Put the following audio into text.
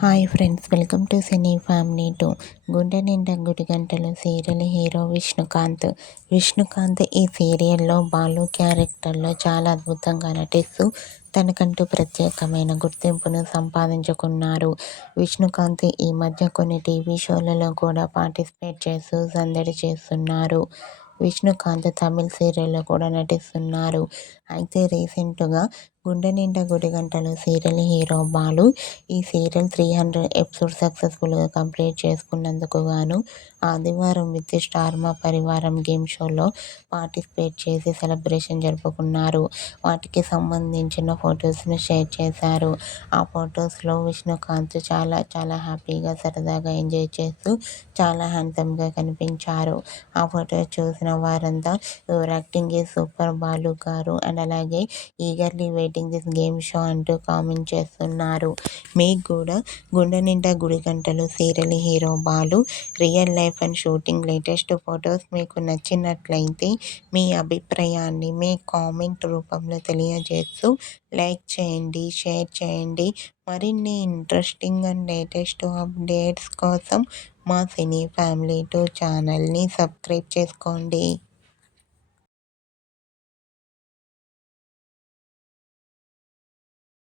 Hi friends, welcome to cine family 2. గుండె నిండా గుడి గంటలు సీరియల్ హీరో విష్ణుకాంత్. విష్ణుకాంత్ ఈ సీరియల్లో బాలు క్యారెక్టర్లో చాలా అద్భుతంగా నటిస్తూ తనకంటూ ప్రత్యేకమైన గుర్తింపును సంపాదించుకున్నారు. విష్ణుకాంత్ ఈ మధ్య కొన్ని టీవీ షోలలో కూడా పార్టిసిపేట్ చేస్తూ సందడి చేస్తున్నారు. విష్ణుకాంత్ తమిళ్ సీరియల్లో కూడా నటిస్తున్నారు. అయితే రీసెంట్గా గుండె నిండా గుడి గంటలు సీరియల్ హీరో బాలు ఈ సీరియల్ 300 ఎపిసోడ్ సక్సెస్ఫుల్గా కంప్లీట్ చేసుకున్నందుకు గాను ఆదివారం విత్ స్టార్ మా పరివారం గేమ్ షోలో పార్టిసిపేట్ చేసి సెలబ్రేషన్ జరుపుకున్నారు. వాటికి సంబంధించిన ఫొటోస్ను షేర్ చేశారు. ఆ ఫొటోస్లో విష్ణుకాంత్ చాలా చాలా హ్యాపీగా సరదాగా ఎంజాయ్ చేస్తూ చాలా హ్యాండ్సమ్గా కనిపించారు. ఆ ఫొటోస్ చూసిన వారంతా your acting is super Balu గారు అండ్ అలాగే eagerly waiting this game show అంటూ కామెంట్ చేస్తున్నారు. మీకు కూడా గుండె నిండా గుడి గంటలు serial hero Balu real life and shooting latest photos మీకు నచ్చినట్లయితే మీ అభిప్రాయాన్ని మీ కామెంట్ రూపంలో తెలియజేస్తూ లైక్ చేయండి, షేర్ చేయండి. మరిన్ని ఇంట్రెస్టింగ్ అండ్ లేటెస్ట్ అప్డేట్స్ కోసం మా సినీ ఫ్యామిలీ 2 ఛానల్ని సబ్స్క్రైబ్ చేసుకోండి.